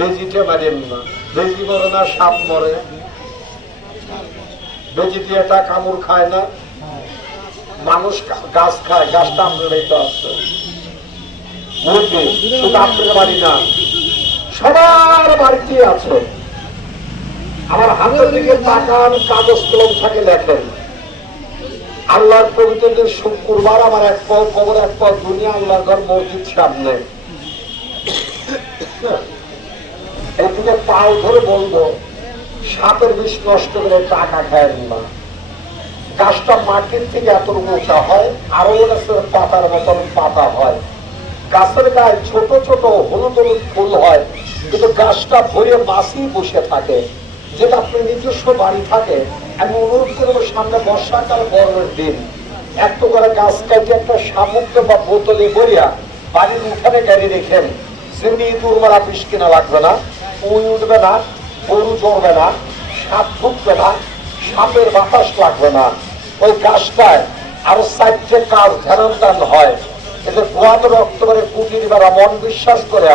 বেজিতে মারেন না, বেজি মরে না সাপ মরে, বেজি দিয়ে এটা কামড় খায় না, মানুষ গাছ খায়, গাছটা আপনারাই তো আছে, শুধু আপনার বাড়ি না সবার বাড়িতে আছে। আমার হাতের দিকে তাকান, কাগজ কলম থাকে লেখেন, আল্লাহর পবিত্র শুক্রবার আমার এক পাও কবর এক পাও দুনিয়া, আল্লাহর ঘর মসজিদ সামনে, এদিকে পাও ধরে বলবো সাপের বিষ নষ্ট করে টাকা খায় না। গাছটা মাটির থেকে এত উঁচা হয়, আরো গাছের পাতার মতন পাতা হয়, গাছের গায়ে ছোট ছোট হলুদ হলুদ ফুল হয়, কিন্তু গাছটা ভরে মাছই বসে থাকে। যেটা আপনার নিজস্ব বাড়ি থাকে, আমি অনুরোধ করবো সামনে বর্ষাকাল গরমের দিন এত করে গাছ কাটে একটা সামুদ্র বা বোতলে ভরিয়া বাড়ির উঠানে গাড়ি রেখেন, সেমনি ইঁদুর মারা বিষ কিনা লাগবে না, উই উঠবে না, গরু জ্বরবে না, সাপ ঢুকবে না, সাপের বাতাস লাগবে না। ওই গাছটায় আরো 4টে কাজ ধ্যান হয়, কিন্তু গোয়াদ রক্ত করে কুটির বেড়া মন বিশ্বাস করে